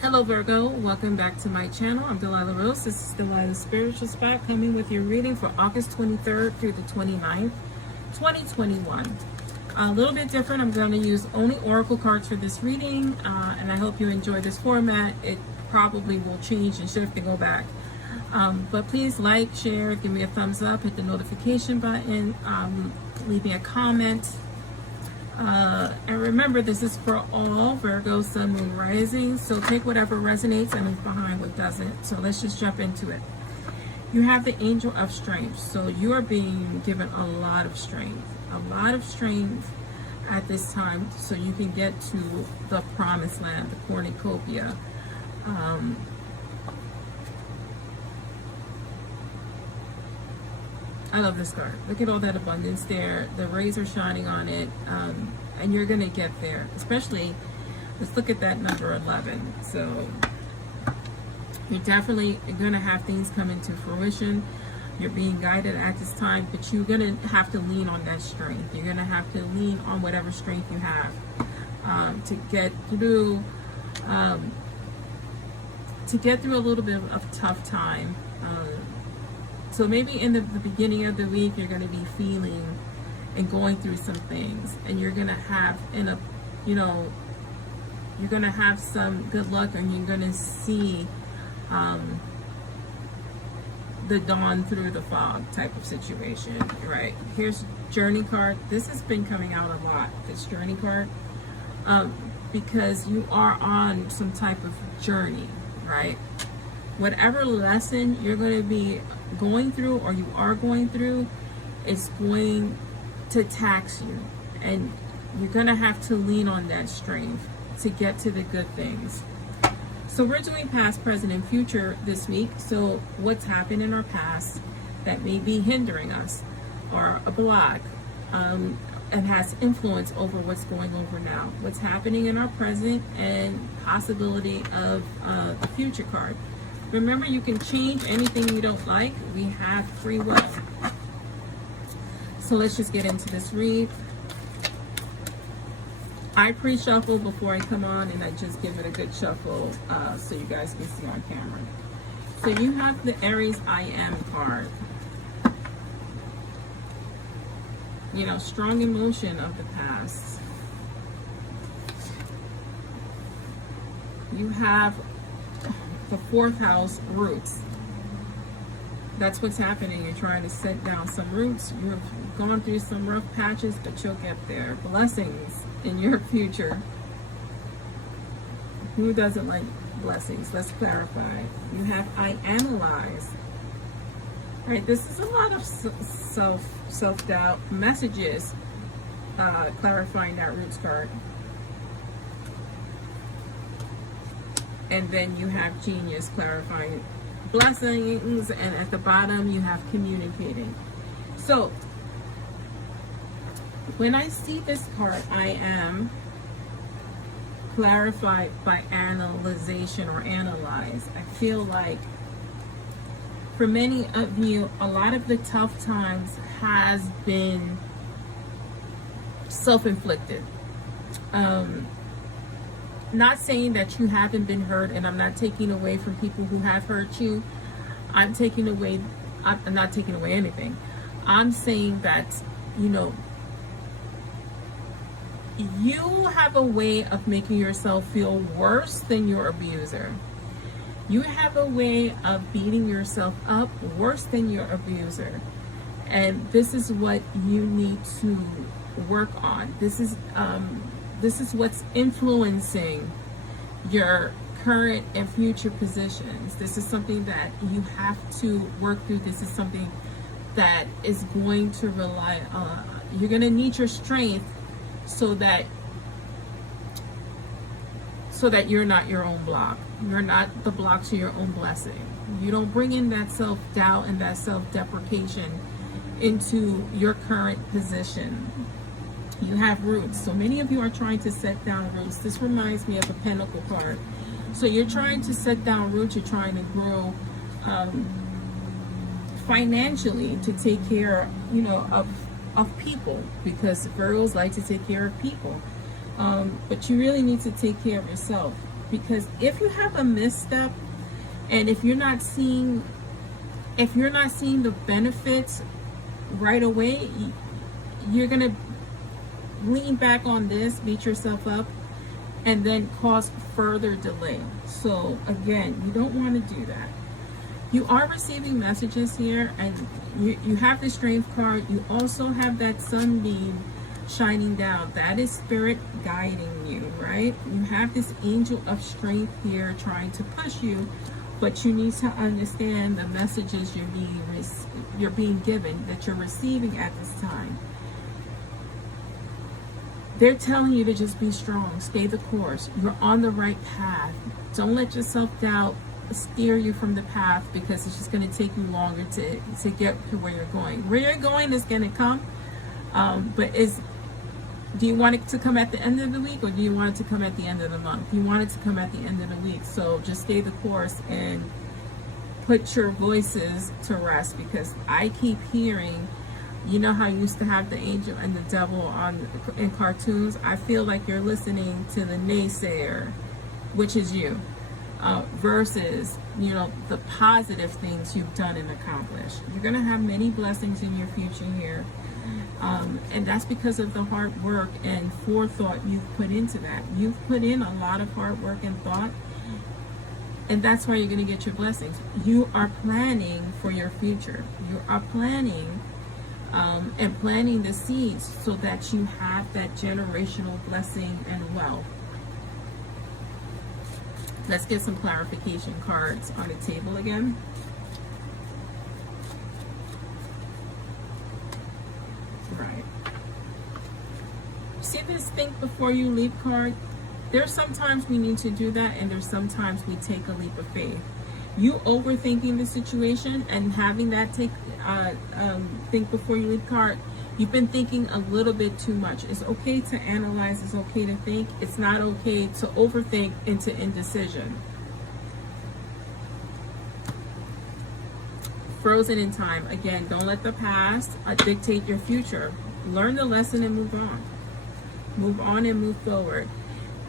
Hello Virgo, welcome back to my channel. I'm Delilah Rose. This is Delilah's Spiritual Spot, coming with your reading for August 23rd through the 29th, 2021. A little bit different. I'm going to use only oracle cards for this reading, and I hope you enjoy this format. It probably will change and shift and go back. But please like, share, give me a thumbs up, hit the notification button, leave me a comment. And remember, this is for all Virgo, Sun, Moon, Rising. So take whatever resonates and leave behind what doesn't. So let's just jump into it. You have the Angel of Strength. So you are being given a lot of strength at this time, so you can get to the promised land, the cornucopia. I love this card. Look at all that abundance there. The rays are shining on it, and you're going to get there. Especially, let's look at that number 11. So you're definitely going to have things come into fruition. You're being guided at this time, but you're going to have to lean on that strength. You're going to have to lean on whatever strength you have to get through a little bit of a tough time. So maybe in the beginning of the week, you're going to be feeling and going through some things, and you're going to have you're going to have some good luck, and you're going to see the dawn through the fog type of situation, right? Here's Journey card. This has been coming out a lot, this Journey card, because you are on some type of journey, right? Whatever lesson you're going to be going through, or you are going through, is going to tax you, and you're going to have to lean on that strength to get to the good things. So we're doing past, present, and future this week. So what's happened in our past that may be hindering us, or a block, and has influence over what's going over now. What's happening in our present, and possibility of the future card. Remember, you can change anything you don't like. We have free will. So let's just get into this read. I pre-shuffle before I come on, and I just give it a good shuffle so you guys can see on camera. So you have the Aries I Am card. You know, strong emotion of the past. You have the 4th house, roots. That's what's happening. You're trying to set down some roots. You've gone through some rough patches, but you'll get there. Blessings in your future. Who doesn't like blessings? Let's clarify. You have I analyze. All right, this is a lot of self-doubt messages, clarifying that roots card. And then you have genius, clarifying blessings, and at the bottom you have communicating. So when I see this card, I am clarified by analyzation or analyze. I feel like for many of you, a lot of the tough times has been self-inflicted. Not saying that you haven't been hurt, and I'm not taking away from people who have hurt you. I'm not taking away anything. I'm saying that, you have a way of making yourself feel worse than your abuser. You have a way of beating yourself up worse than your abuser. And this is what you need to work on. This is what's influencing your current and future positions. This is something that you have to work through. This is something that is going to rely on. You're going to need your strength so that you're not your own block. You're not the block to your own blessing. You don't bring in that self-doubt and that self-deprecation into your current position. You have roots. So many of you are trying to set down roots. This reminds me of a pentacle card. So you're trying to set down roots. You're trying to grow financially to take care, of people, because Virgos like to take care of people. But you really need to take care of yourself. because if you have a misstep, and if you're not seeing the benefits right away, you're gonna lean back on this, beat yourself up, and then cause further delay. So again, you don't want to do that. You are receiving messages here, and you have the strength card. You also have that sunbeam shining down. That is spirit guiding you, right? You have this angel of strength here trying to push you, but you need to understand the messages you're being given, that you're receiving at this time. They're telling you to just be strong, stay the course. You're on the right path. Don't let your self-doubt steer you from the path, because it's just going to take you longer to get to where you're going. Where you're going is going to come, but do you want it to come at the end of the week, or do you want it to come at the end of the month? You want it to come at the end of the week. So just stay the course and put your voices to rest, because I keep hearing, you know how you used to have the angel and the devil in cartoons? I feel like you're listening to the naysayer, which is you, versus, the positive things you've done and accomplished. You're going to have many blessings in your future here. And that's because of the hard work and forethought you've put into that. You've put in a lot of hard work and thought, and that's why you're going to get your blessings. You are planning for your future. You are planning and planting the seeds so that you have that generational blessing and wealth. Let's get some clarification cards on the table again. Right. See this think before you leap card? There's sometimes we need to do that, and there's sometimes we take a leap of faith. You overthinking the situation and having that think before you leap card, you've been thinking a little bit too much. It's okay to analyze, it's okay to think. It's not okay to overthink into indecision. Frozen in time. Again, don't let the past dictate your future. Learn the lesson and move on. Move on and move forward.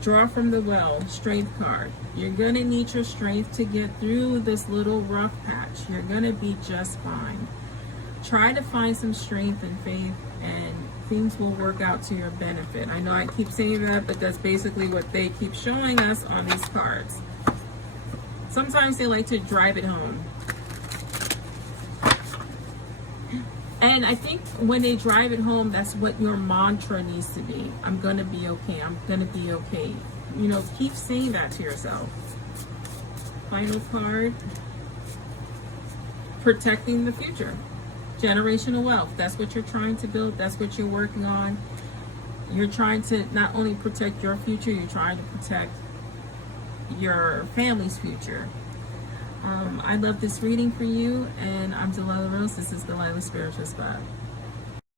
Draw from the well, strength card. You're going to need your strength to get through this little rough patch. You're going to be just fine. Try to find some strength and faith, and things will work out to your benefit. I know I keep saying that, but that's basically what they keep showing us on these cards. Sometimes they like to drive it home. And I think when they drive it home, that's what your mantra needs to be. I'm going to be okay. I'm going to be okay. Keep saying that to yourself. Final card. Protecting the future. Generational wealth. That's what you're trying to build. That's what you're working on. You're trying to not only protect your future, you're trying to protect your family's future. I love this reading for you, and I'm Delilah Rose. This is Delilah Spiritual Spot.